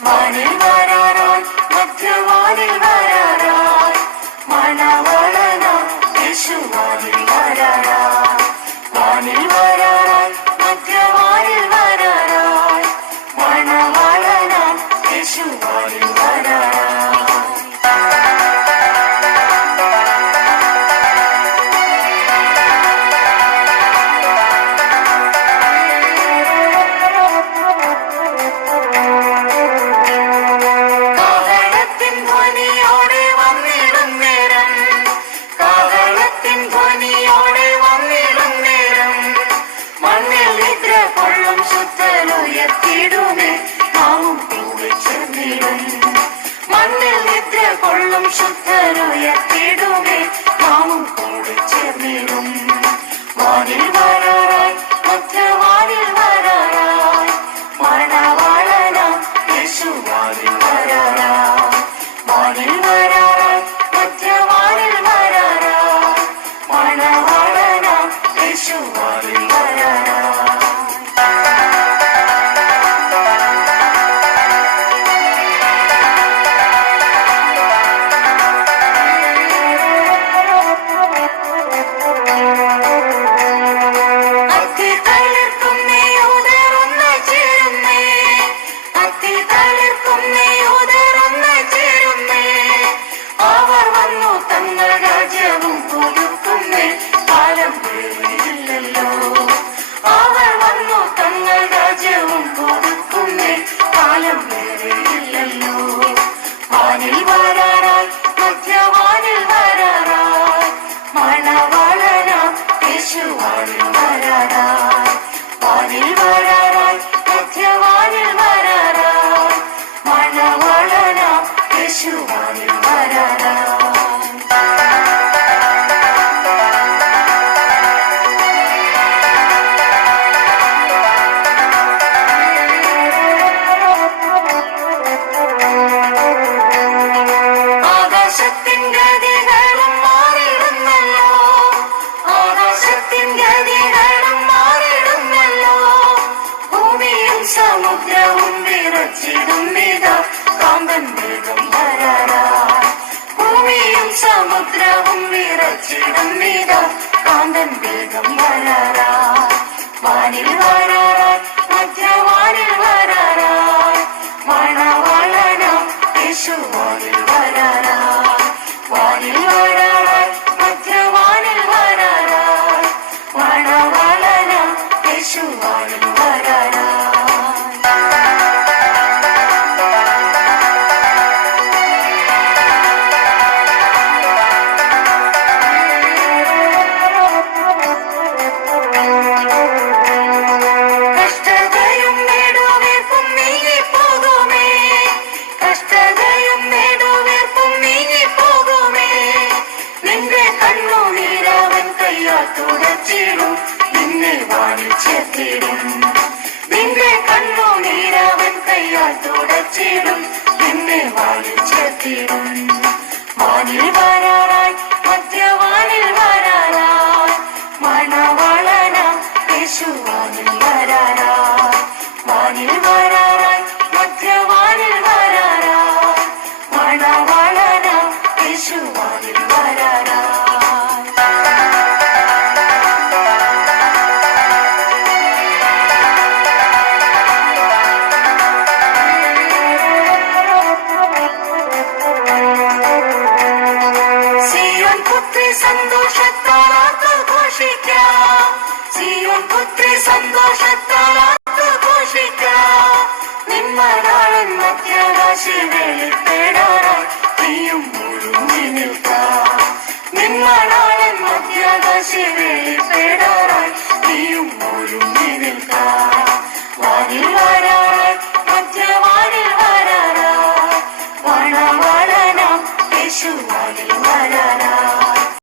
വാനിൽ വരാറായി മധ്യവാനിൽ വരാറായി മണവാളനാം യേശു വാനിൽ വരാറായി വാനിൽ വരാറായി മധ്യവാനിൽ വരാറായി മണവാളനാം യേശു വാനിൽ വരാറായി ശുദ്ധരുയർത്തിടുമേ നാമും കൂടെ ചേർന്നിടും വാനിൽ വരാറായി മധ്യവാനിൽ വരാറായി മണവാളനാം യേശു വാനിൽ വരാറായി വാനിൽ വരാറായി മധ്യവാനിൽ വരാറായി മണവാളനാം യേശു വാനിൽ വരാറായി വാനിൽ വരാറായി മധ്യവാനിൽ വരാറായി മണവാളനാം യേശു വാനിൽ വരാറായി വാനിൽ വരാറായി മധ്യവാനിൽ വരാറായി മണവാളനാം യേശു വാനിൽ വരാറായി സമുദ്രവും വിറച്ചിടുന്നിതാ കാന്തൻ വേഗം വരാറായി ഭൂമിയും സമുദ്രവും വിറച്ചിടുന്നിതാ കാന്തൻ വേഗം വരാറായി വാനിൽ വരാറായി മധ്യവാനിൽ വരാറായി മണവാളനാം യേശു വാനിൽ വരാറായി വാനിൽ വരാറായി മധ്യവാനിൽ വരാറായി മണവാളനാം യേശു വാനിൽ വരാറായി തുടച്ചിടും നിന്നെ വാനിൽ ചേർത്തിടും നിന്റെ കണ്ണുനീരവൻ കയ്യാൽ തുടച്ചിടും നിന്നെ വാനിൽ ചേർത്തിടും വാനിൽ വരാറായി മധ്യവാനിൽ വരാറായി മണവാളനാം യേശു വാനിൽ വരാറായി വാനിൽ വരാറായി മധ്യവാനിൽ വരാറായി മണവാളനാം യേശു